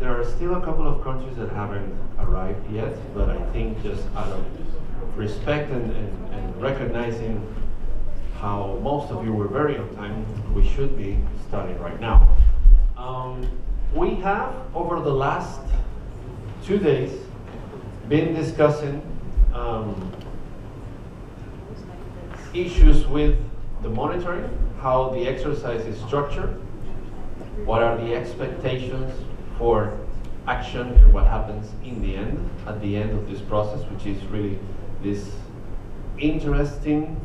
there are still a couple of countries that haven't arrived yet, but I think just out of respect and recognizing how most of you were very on time, we should be starting right now. We have, over the last 2 days, been discussing issues with the monitoring, how the exercise is structured, what are the expectations for action and what happens in the end, at the end of this process, which is really this interesting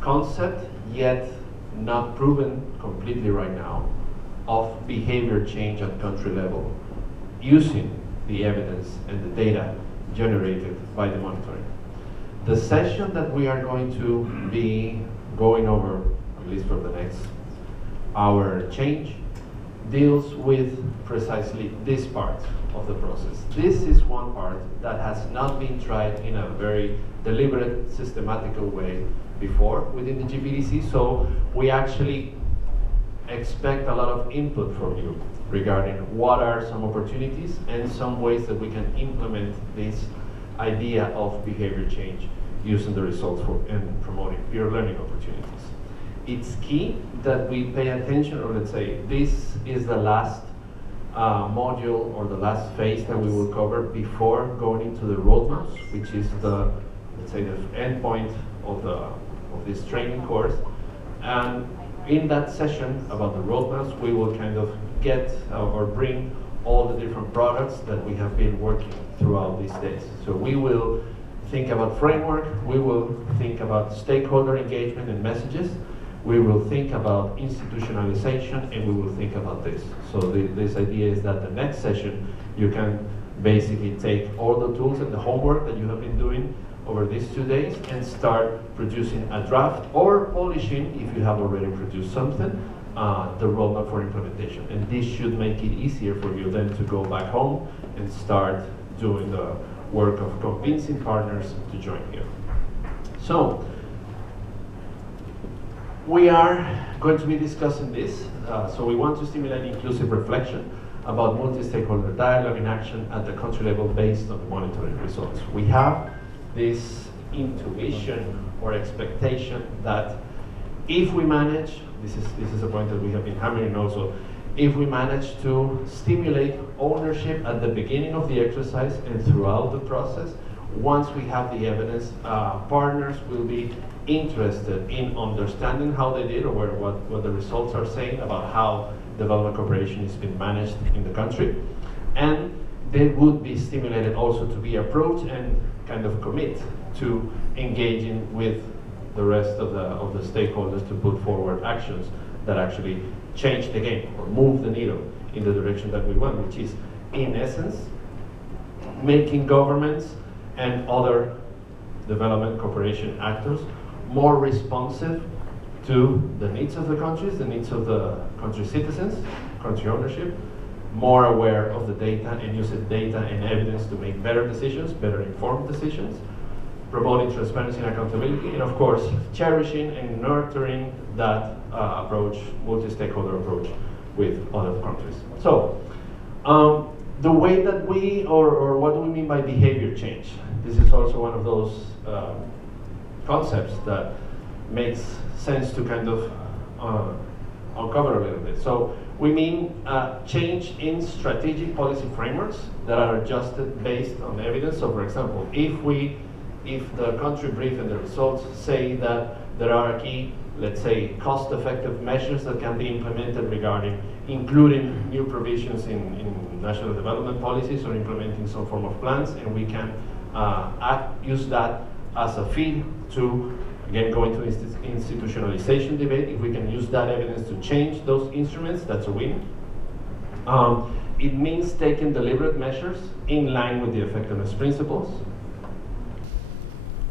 concept, yet not proven completely right now, of behavior change at country level, using the evidence and the data generated by the monitoring. The session that we are going to be going over, at least for the next hour and change, deals with precisely this part of the process. This is one part that has not been tried in a very deliberate, systematical way before within the GPEDC, so we actually expect a lot of input from you regarding what are some opportunities and some ways that we can implement this idea of behavior change using the results for and promoting peer learning opportunities. It's key that we pay attention, or let's say this is the last module or the last phase that we will cover before going into the roadmaps, which is the, let's say, the end point of this training course. And in that session about the roadmaps, we will kind of get or bring all the different products that we have been working throughout these days. So we will think about framework, we will think about stakeholder engagement and messages, we will think about institutionalization, and we will think about this. So this idea is that the next session, you can basically take all the tools and the homework that you have been doing over these 2 days and start producing a draft or polishing, if you have already produced something, the roadmap for implementation. And this should make it easier for you then to go back home and start doing the work of convincing partners to join here. So, we are going to be discussing this. So we want to stimulate inclusive reflection about multi-stakeholder dialogue and action at the country level based on the monitoring results. We have this intuition or expectation that if we manage, this is a point that we have been hammering also, if we manage to stimulate ownership at the beginning of the exercise and throughout the process, once we have the evidence, partners will be interested in understanding how they did, or what the results are saying about how development cooperation is being managed in the country. And they would be stimulated also to be approached and kind of commit to engaging with the rest of the stakeholders to put forward actions that actually change the game or move the needle in the direction that we want, which is, in essence, making governments and other development cooperation actors more responsive to the needs of the countries, the needs of the country citizens, country ownership, more aware of the data and using data and evidence to make better decisions, better informed decisions, promoting transparency and accountability, and of course, cherishing and nurturing that approach, multi-stakeholder approach with other countries. So, the way that we, or what do we mean by behavior change? This is also one of those concepts that makes sense to kind of uncover a little bit. So we mean change in strategic policy frameworks that are adjusted based on evidence. So for example, if the country brief and the results say that there are key, let's say, cost-effective measures that can be implemented regarding including new provisions in national development policies or implementing some form of plans, and we can use that as a feed to, again, go into institutionalization debate. If we can use that evidence to change those instruments, that's a win. It means taking deliberate measures in line with the effectiveness principles.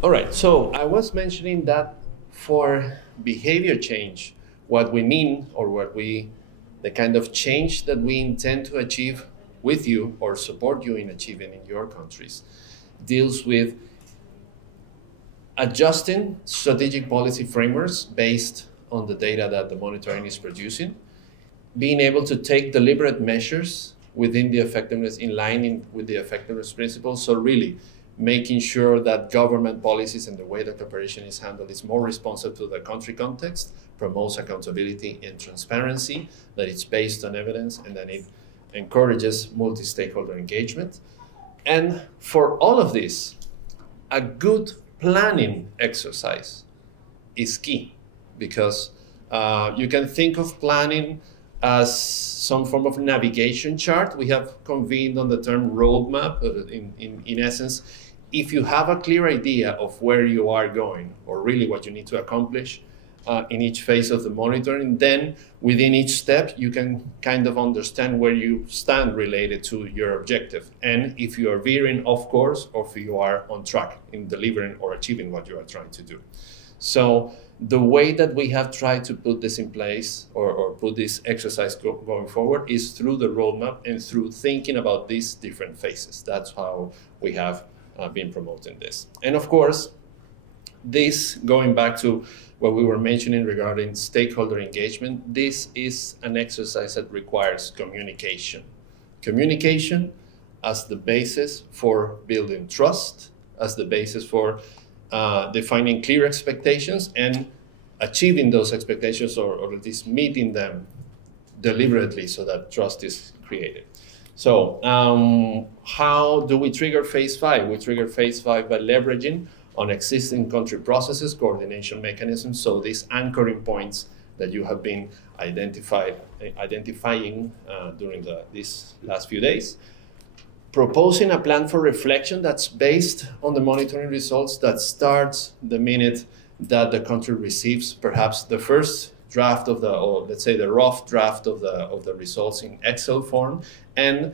All right, so I was mentioning that for behavior change, what we mean, or the kind of change that we intend to achieve with you or support you in achieving in your countries, deals with adjusting strategic policy frameworks based on the data that the monitoring is producing, being able to take deliberate measures within the effectiveness, in line with the effectiveness principles. So really making sure that government policies and the way that cooperation is handled is more responsive to the country context, promotes accountability and transparency, that it's based on evidence, and that it encourages multi-stakeholder engagement. And for all of this, a good planning exercise is key, because you can think of planning as some form of navigation chart. We have convened on the term roadmap. In essence, if you have a clear idea of where you are going, or really what you need to accomplish in each phase of the monitoring, then within each step, you can kind of understand where you stand related to your objective, and if you are veering off course, or if you are on track in delivering or achieving what you are trying to do. So the way that we have tried to put this in place, or put this exercise going forward, is through the roadmap and through thinking about these different phases. That's how we have been promoting this. And of course, this, going back to what we were mentioning regarding stakeholder engagement, this is an exercise that requires communication. Communication as the basis for building trust, as the basis for defining clear expectations and achieving those expectations, or at least meeting them deliberately so that trust is created. So how do we trigger phase 5? We trigger phase 5 by leveraging on existing country processes, coordination mechanisms, so these anchoring points that you have been identifying during these last few days. Proposing a plan for reflection that's based on the monitoring results, that starts the minute that the country receives perhaps the first draft of or let's say the rough draft of the results in Excel form, and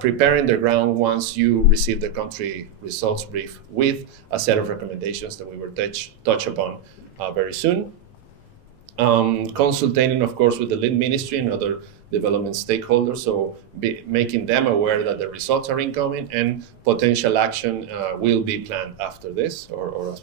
preparing the ground once you receive the country results brief with a set of recommendations that we will touch upon very soon. Consulting, of course, with the lead ministry and other development stakeholders, so making them aware that the results are incoming and potential action will be planned after this, or as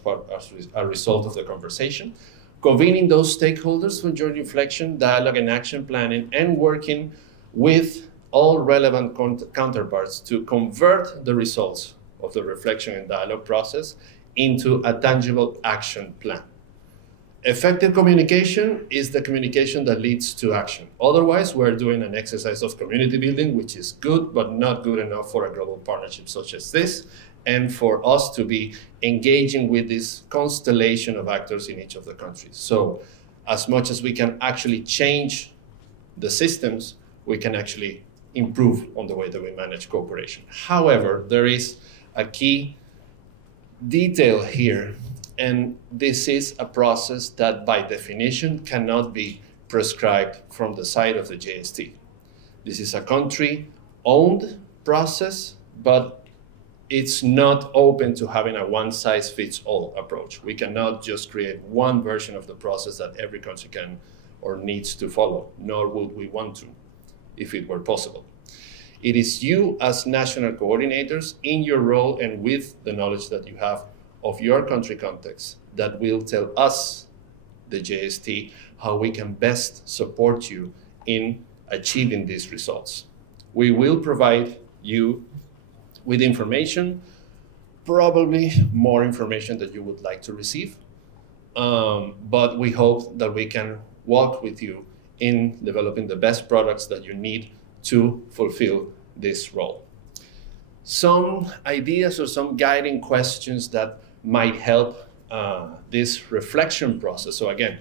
a result of the conversation. Convening those stakeholders for joint reflection, dialogue, and action planning, and working with all relevant counterparts to convert the results of the reflection and dialogue process into a tangible action plan. Effective communication is the communication that leads to action. Otherwise, we're doing an exercise of community building, which is good, but not good enough for a global partnership such as this, and for us to be engaging with this constellation of actors in each of the countries. So as much as we can actually change the systems, we can actually improve on the way that we manage cooperation. However, there is a key detail here, and this is a process that by definition cannot be prescribed from the side of the JST. This is a country-owned process, but it's not open to having a one-size-fits-all approach. We cannot just create one version of the process that every country can or needs to follow, nor would we want to, if it were possible. It is you as national coordinators in your role and with the knowledge that you have of your country context that will tell us, the JST, how we can best support you in achieving these results. We will provide you with information, probably more information that you would like to receive, but we hope that we can walk with you in developing the best products that you need to fulfill this role. Some ideas or some guiding questions that might help this reflection process. So again,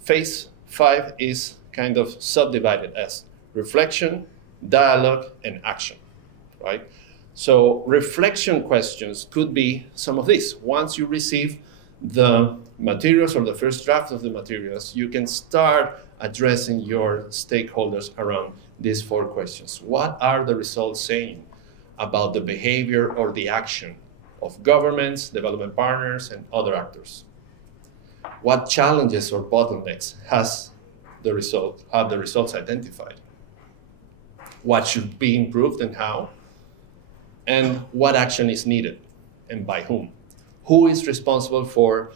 phase 5 is kind of subdivided as reflection, dialogue, and action, right? So reflection questions could be some of these. Once you receive the materials or the first draft of the materials, you can start addressing your stakeholders around these 4 questions. What are the results saying about the behavior or the action of governments, development partners, and other actors? What challenges or bottlenecks have the results identified? What should be improved and how? And what action is needed and by whom? Who is responsible for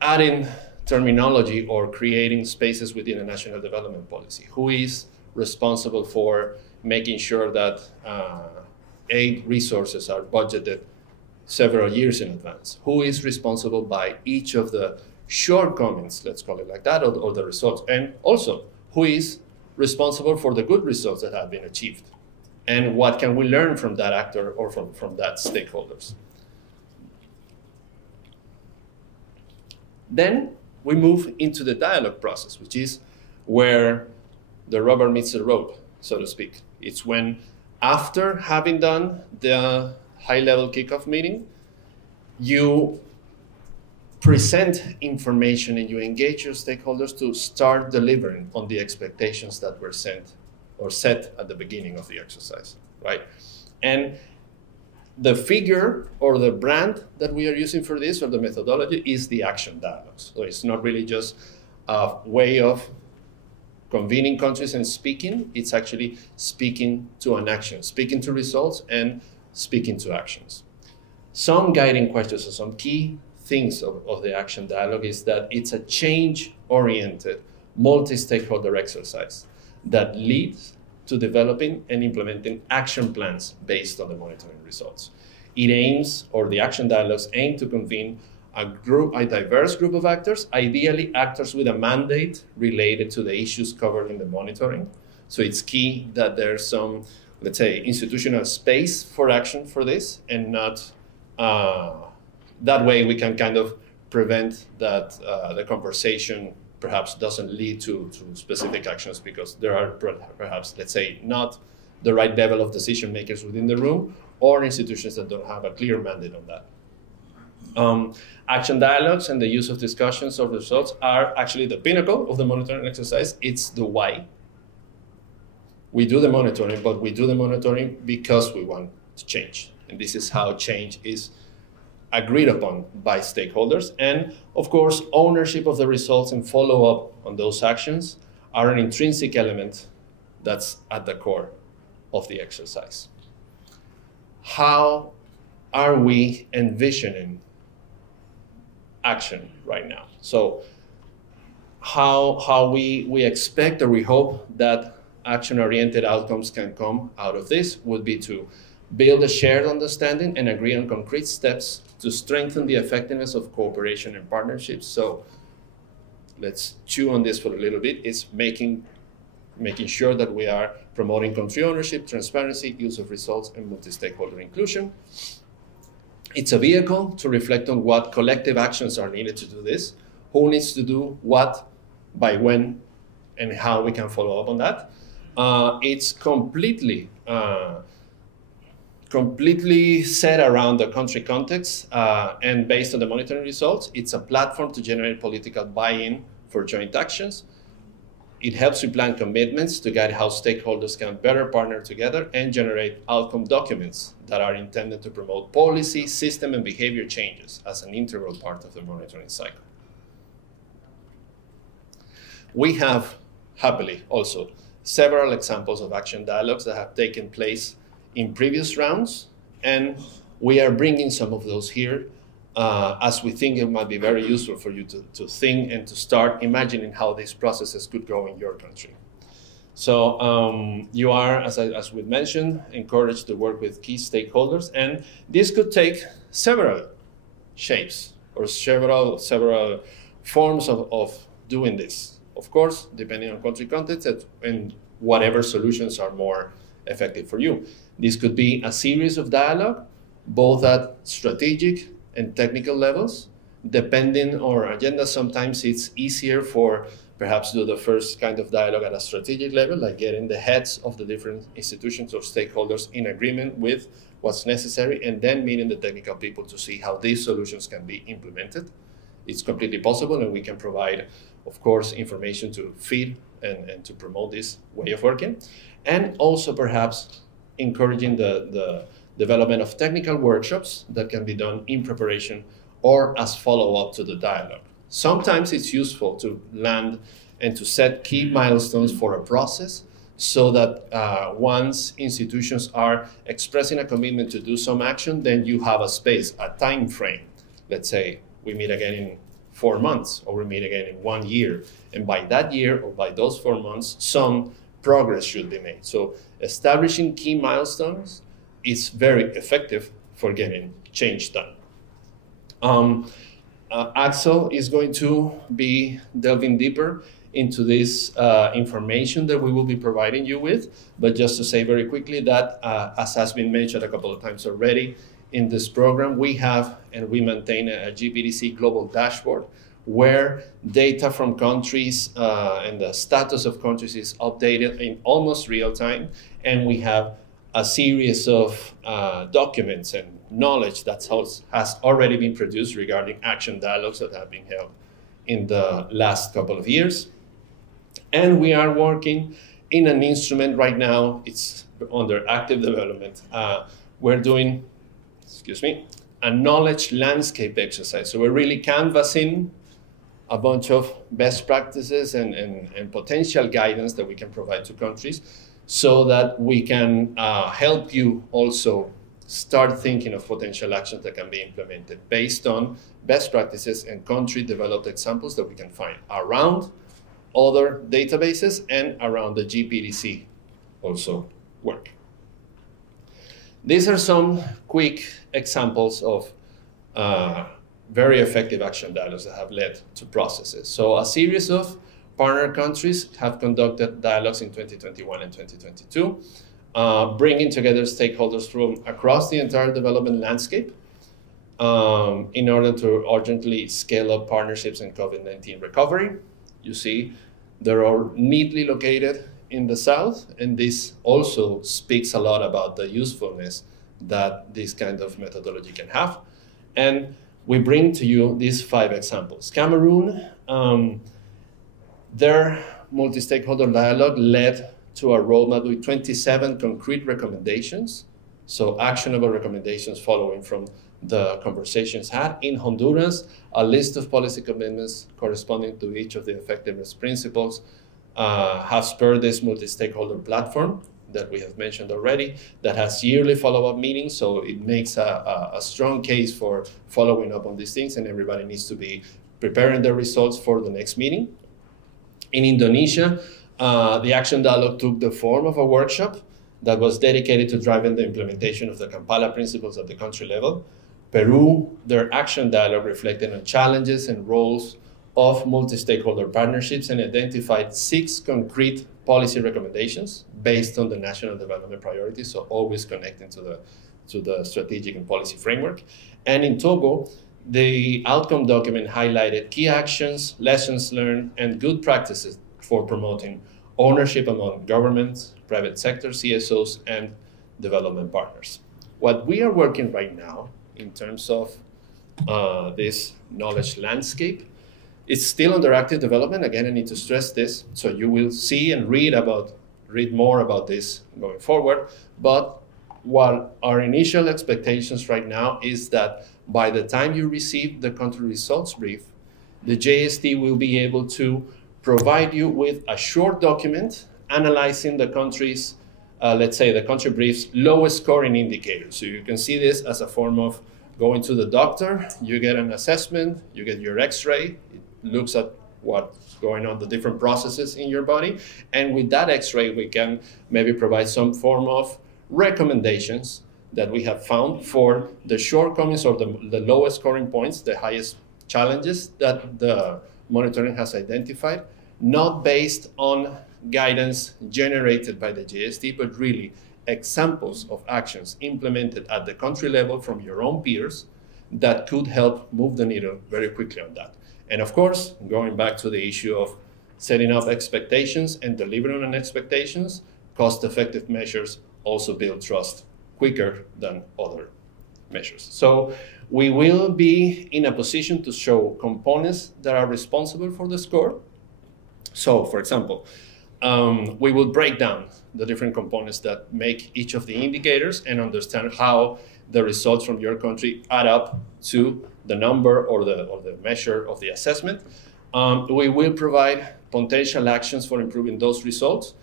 adding terminology or creating spaces within a national development policy? Who is responsible for making sure that aid resources are budgeted several years in advance? Who is responsible by each of the shortcomings, let's call it like that, or the results? And also, who is responsible for the good results that have been achieved? And what can we learn from that actor or from that stakeholders? Then we move into the dialogue process, which is where the rubber meets the road, so to speak. It's when, after having done the high-level kickoff meeting, you present information and you engage your stakeholders to start delivering on the expectations that were set at the beginning of the exercise, right? And the figure or the brand that we are using for this, or the methodology, is the action dialogues. So it's not really just a way of convening countries and speaking, it's actually speaking to an action, speaking to results and speaking to actions. Some guiding questions or some key things of the action dialogue is that it's a change-oriented, multi-stakeholder exercise that leads to developing and implementing action plans based on the monitoring results. It aims, or the action dialogues aim to convene a diverse group of actors, ideally actors with a mandate related to the issues covered in the monitoring. So it's key that there's some, let's say, institutional space for action for this, and not, that way we can kind of prevent that the conversation perhaps doesn't lead to specific actions, because there are perhaps, let's say, not the right level of decision makers within the room, or institutions that don't have a clear mandate on that. Action dialogues and the use of discussions of results are actually the pinnacle of the monitoring exercise. It's the why. We do the monitoring, but we do the monitoring because we want to change. And this is how change is agreed upon by stakeholders. And of course, ownership of the results and follow-up on those actions are an intrinsic element that's at the core of the exercise. How are we envisioning action right now? So how we expect, or we hope that action-oriented outcomes can come out of this would be to build a shared understanding and agree on concrete steps to strengthen the effectiveness of cooperation and partnerships. So let's chew on this for a little bit. It's making sure that we are promoting country ownership, transparency, use of results, and multi-stakeholder inclusion. It's a vehicle to reflect on what collective actions are needed to do this, who needs to do what, by when, and how we can follow up on that. It's completely set around the country context and based on the monitoring results. It's a platform to generate political buy-in for joint actions. It helps you plan commitments to guide how stakeholders can better partner together and generate outcome documents that are intended to promote policy, system, and behavior changes as an integral part of the monitoring cycle. We have, happily, also several examples of action dialogues that have taken place in previous rounds, and we are bringing some of those here as we think it might be very useful for you to think and to start imagining how these processes could go in your country. So you are, as we mentioned, encouraged to work with key stakeholders, and this could take several shapes or several forms of doing this. Of course, depending on country context and whatever solutions are more effective for you. This could be a series of dialogue, both at strategic and technical levels. Depending on our agenda, sometimes it's easier for perhaps do the first kind of dialogue at a strategic level, like getting the heads of the different institutions or stakeholders in agreement with what's necessary, and then meeting the technical people to see how these solutions can be implemented. It's completely possible, and we can provide, of course, information to feed and to promote this way of working. And also perhaps encouraging the development of technical workshops that can be done in preparation or as follow-up to the dialogue. Sometimes it's useful to land and to set key milestones for a process so that once institutions are expressing a commitment to do some action, then you have a space, a time frame. Let's say we meet again in 4 months, or we meet again in 1 year. And by that year, or by those 4 months, some progress should be made. So establishing key milestones is very effective for getting change done. Axel is going to be delving deeper into this information that we will be providing you with, but just to say very quickly that, as has been mentioned a couple of times already, in this program we have and we maintain a GPEDC global dashboard where data from countries and the status of countries is updated in almost real time, and we have a series of documents and knowledge that has already been produced regarding action dialogues that have been held in the last couple of years. And we are working in an instrument right now, it's under active development. We're doing, a knowledge landscape exercise. So we're really canvassing a bunch of best practices and potential guidance that we can provide to countries so that we can help you also start thinking of potential actions that can be implemented based on best practices and country-developed examples that we can find around other databases and around the GPEDC also work. These are some quick examples of very effective action dialogues that have led to processes. So a series of partner countries have conducted dialogues in 2021 and 2022, bringing together stakeholders from across the entire development landscape in order to urgently scale up partnerships in COVID-19 recovery. You see, they're all neatly located in the south, and this also speaks a lot about the usefulness that this kind of methodology can have. And we bring to you these 5 examples. Cameroon, their multi-stakeholder dialogue led to a roadmap with 27 concrete recommendations, so actionable recommendations following from the conversations had. In Honduras, a list of policy commitments corresponding to each of the effectiveness principles have spurred this multi-stakeholder platform that we have mentioned already, that has yearly follow-up meetings, so it makes a strong case for following up on these things, and everybody needs to be preparing their results for the next meeting. In Indonesia, the action dialogue took the form of a workshop that was dedicated to driving the implementation of the Kampala principles at the country level. Peru, their action dialogue reflected on challenges and roles of multi-stakeholder partnerships and identified 6 concrete policy recommendations based on the national development priorities, so always connecting to the strategic and policy framework. And in Togo, the outcome document highlighted key actions, lessons learned, and good practices for promoting ownership among governments, private sector, CSOs, and development partners. What we are working right now in terms of this knowledge landscape, it's still under active development. Again, I need to stress this, so you will see and read more about this going forward. But what our initial expectations right now is that by the time you receive the country results brief, the JST will be able to provide you with a short document analyzing the country's, let's say the country brief's lowest scoring indicators. So you can see this as a form of going to the doctor, you get an assessment, you get your x-ray, it looks at what's going on, the different processes in your body. And with that x-ray, we can maybe provide some form of recommendations that we have found for the shortcomings or the lowest scoring points, the highest challenges that the monitoring has identified, not based on guidance generated by the JST, but really examples of actions implemented at the country level from your own peers that could help move the needle very quickly on that. And of course, going back to the issue of setting up expectations and delivering on expectations, cost-effective measures also build trust quicker than other measures. So we will be in a position to show components that are responsible for the score. So, for example, we will break down the different components that make each of the indicators and understand how the results from your country add up to the number or the measure of the assessment. We will provide potential actions for improving those results.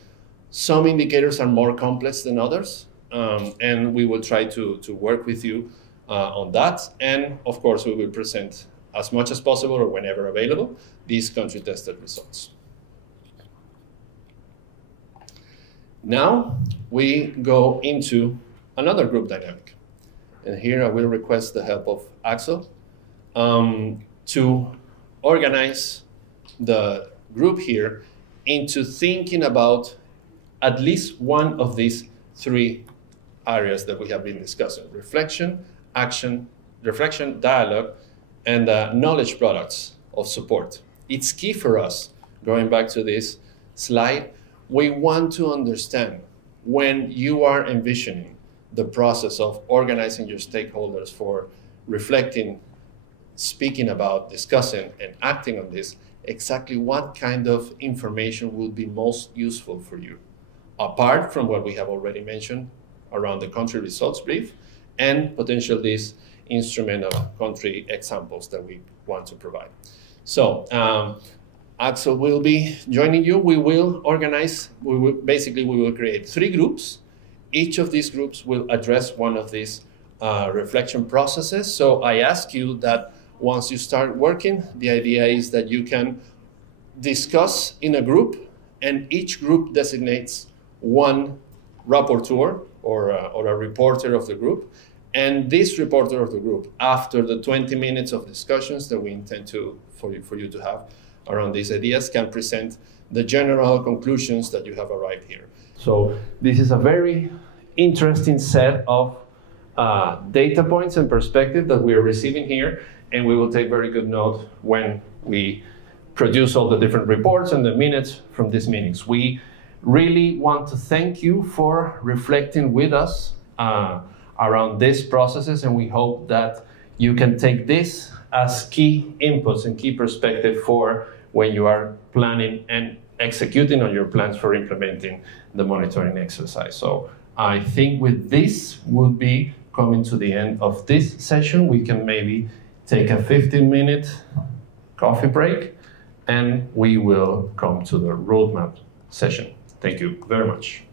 Some indicators are more complex than others, and we will try to work with you on that. And of course, we will present as much as possible or whenever available these country tested results. Now we go into another group dynamic. And here I will request the help of Axel to organize the group here into thinking about at least one of these three areas that we have been discussing: reflection, action, reflection, dialogue, and knowledge products of support. It's key for us, going back to this slide, we want to understand when you are envisioning the process of organizing your stakeholders for reflecting, speaking about, discussing, and acting on this, exactly what kind of information will be most useful for you, apart from what we have already mentioned around the country results brief and potential this instrument of country examples that we want to provide. So Axel will be joining you. We will organize, we will create 3 groups. Each of these groups will address one of these reflection processes. So I ask you that once you start working, the idea is that you can discuss in a group, and each group designates one rapporteur or a reporter of the group. And this reporter of the group, after the 20 minutes of discussions that we intend for you to have around these ideas, can present the general conclusions that you have arrived here. So this is a very interesting set of data points and perspective that we are receiving here, and we will take very good note when we produce all the different reports and the minutes from these meetings. We really want to thank you for reflecting with us around these processes, and we hope that you can take this as key inputs and key perspective for when you are planning and executing on your plans for implementing the monitoring exercise. So I think with this would be coming to the end of this session. We can maybe take a 15-minute coffee break, and we will come to the roadmap session. Thank you very much.